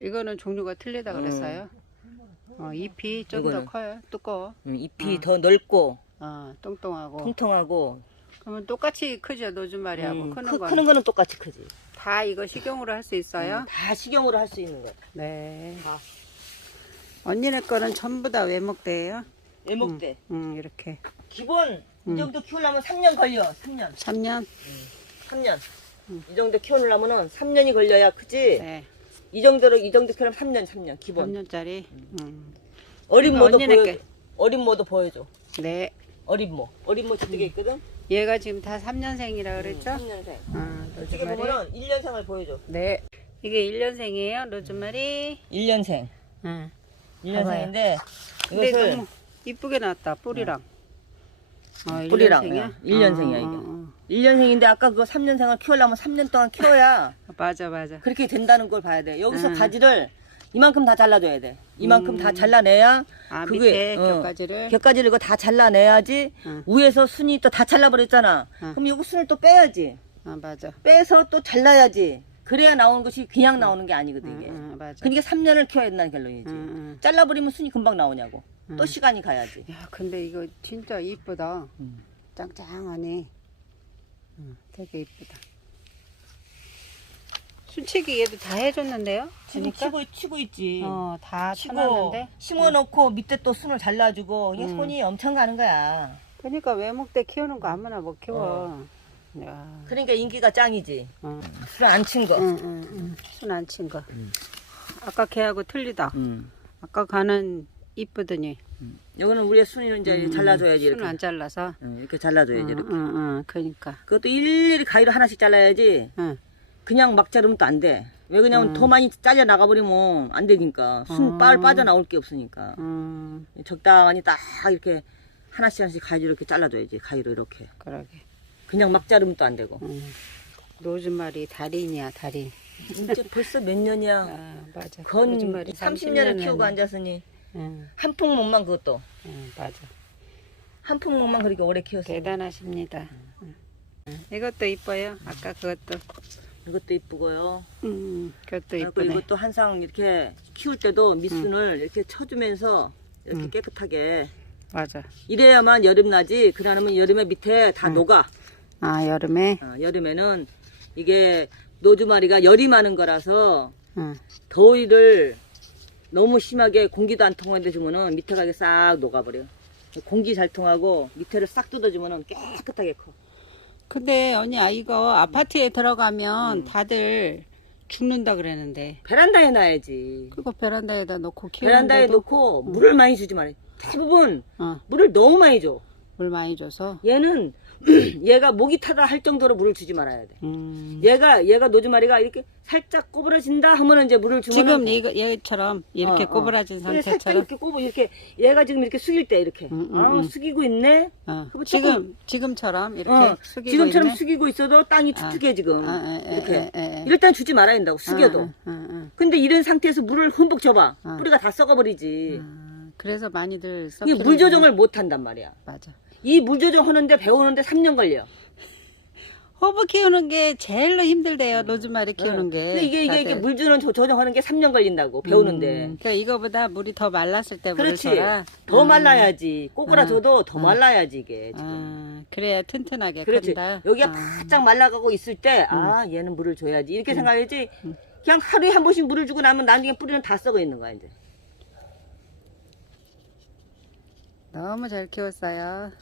이거는 종류가 틀리다 그랬어요. 어, 잎이 좀 더 이거는? 커요. 두꺼워. 음, 잎이 어. 더 넓고 어, 똥똥하고. 통통하고 그러면 똑같이 크죠. 노즈마리하고 음, 크는 크, 건. 크는 거는 똑같이 크지. 다 이거 식용으로 할 수 있어요. 음, 다 식용으로 할 수 있는 거야. 네. 다. 언니네 거는 전부 다 외목대예요. 애목대. 음, 이렇게. 기본 음. 이 정도 키우려면 3년 걸려. 3년. 3년? 3년. 음. 이 정도 키우려면은 3년이 걸려야 크지. 네. 이 정도로 이 정도 키우려면 3년, 3년 기본. 3년짜리. 음. 어린 이거 모도 보여. 게. 어린 모도 보여줘. 네. 어린 모. 어린 모 저쪽에 있거든. 얘가 지금 다 3년생이라 그랬죠? 3년생. 아, 로즈마리. 보면은 1년생을 보여줘. 네. 이게 1년생이에요, 로즈마리. 1년생. 응. 1년생인데 근데 이것을 너무 이쁘게 나왔다, 뿌리랑. 어, 뿌리랑, 1년생이야? 어, 1년생이야, 이게. 1년생인데 아까 그거 3년생을 키우려면 3년 동안 키워야 맞아, 맞아. 그렇게 된다는 걸 봐야 돼. 여기서 음. 가지를 이만큼 다 잘라줘야 돼. 이만큼 다 잘라내야 아, 그게, 밑에 어. 곁가지를. 곁가지를 이거 다 잘라내야지 응. 위에서 순이 또 다 잘라버렸잖아. 응. 그럼 이거 순을 또 빼야지. 아, 맞아. 빼서 또 잘라야지. 그래야 나오는 것이 그냥 나오는 게 아니거든 이게. 응, 응, 맞아. 그러니까 3년을 키워야 된다는 결론이지. 응, 응. 잘라버리면 순이 금방 나오냐고. 또 응. 시간이 가야지. 야, 근데 이거 진짜 이쁘다. 음. 짱짱하네. 응, 되게 이쁘다. 순치기 얘도 다 해줬는데요? 지금? 치고 치고 있지. 어, 다 치고 쳐놨는데. 심어놓고 밑에 또 순을 잘라주고 이게 음. 손이 엄청 가는 거야. 그러니까 외목대 키우는 거 아무나 못 키워. 어. 야. 그러니까 인기가 짱이지. 어. 술 안 친 거. 응, 응, 응. 순안 친 거. 아까 걔하고 틀리다. 음. 아까 가는 이쁘더니. 여기는 우리의 순이는 이제 음, 잘라줘야지 순 이렇게. 안 잘라서. 응, 이렇게 잘라줘야지 응, 이렇게. 응, 응. 그러니까. 그것도 일일이 가위로 하나씩 잘라야지. 응. 그냥 막 자르면 또 안 돼. 왜 그러냐면 음. 더 많이 잘려 나가버리면 안 되니까. 순 음. 빨 빠져나올 게 없으니까. 음, 적당히 딱 이렇게 하나씩 하나씩 가위로 이렇게 잘라줘야지. 가위로 이렇게. 그러게. 그냥 막 자르면 또 안 되고. 응. 로즈마리 달인이야, 달인. 이제 벌써 몇 년이야. 아, 맞아. 건 로즈마리 30년을 키우고 30년은. 앉았으니 응, 한 품목만 그것도 응, 맞아. 한 품목만 그렇게 오래 키웠어. 대단하십니다. 응. 응. 이것도 이뻐요. 아까 그것도. 이것도 이쁘고요. 음, 그것도 그리고 이쁘네. 이것도 항상 이렇게 키울 때도 밑순을 이렇게 쳐주면서 이렇게 음. 깨끗하게 맞아. 이래야만 여름 나지. 그러면 여름에 밑에 다 음. 녹아. 아, 여름에. 어, 여름에는 이게 노즈마리가 열이 많은 거라서 응. 더위를 너무 심하게 공기도 안 통하는데 주면은 밑에 가게 싹 녹아버려. 공기 잘 통하고 밑에를 싹 뜯어주면은 깨끗하게 커. 근데 언니 아 이거 아파트에 들어가면 음. 다들 죽는다 그랬는데 베란다에 놔야지. 그거 베란다에다 놓고 베란다에 키우는데도 놓고 물을 많이 주지 말아요. 대부분 어, 물을 너무 많이 줘. 물 많이 줘서 얘는 얘가 목이 타다 할 정도로 물을 주지 말아야 돼. 음. 얘가 얘가 노즈마리가 이렇게 살짝 꼬부러진다 하면은 이제 물을 주면 지금 이거 얘처럼 이렇게 꼬부라진 살짝 상태처럼 이렇게 꼬부 이렇게 얘가 지금 이렇게 숙일 때 이렇게 음, 음, 아 음. 숙이고 있네. 어, 그거 지금 조금- 지금처럼 이렇게 어, 숙이고 지금처럼 있네. 숙이고 있어도 땅이 축축해 지금 아, 에, 에, 이렇게 에, 에, 에. 이럴 땐 주지 말아야 된다고 숙여도. 아, 아, 아, 근데 이런 상태에서 물을 흠뻑 줘봐 아. 뿌리가 다 썩어버리지. 아, 그래서 많이들 이게 물 조정을 못 한단 말이야. 맞아. 이 물 조정 하는데 배우는데 3년 걸려. 허브 키우는 게 제일로 힘들대요. 로즈마리 키우는 게. 근데 이게 이게, 이게. 물 주는 조- 조정하는 게 3년 걸린다고 배우는데. 음, 그러니까 이거보다 물이 더 말랐을 때 그렇지. 더 음. 말라야지. 꼬꾸라져도 더 음. 말라야지 이게. 지금. 아, 그래야 튼튼하게 그렇지. 큰다. 여기가 아, 바짝 말라가고 있을 때, 아, 얘는 물을 줘야지. 이렇게 생각해야지. 그냥 하루에 한 번씩 물을 주고 나면 나중에 뿌리는 다 썩어 있는 거야, 이제. 너무 잘 키웠어요.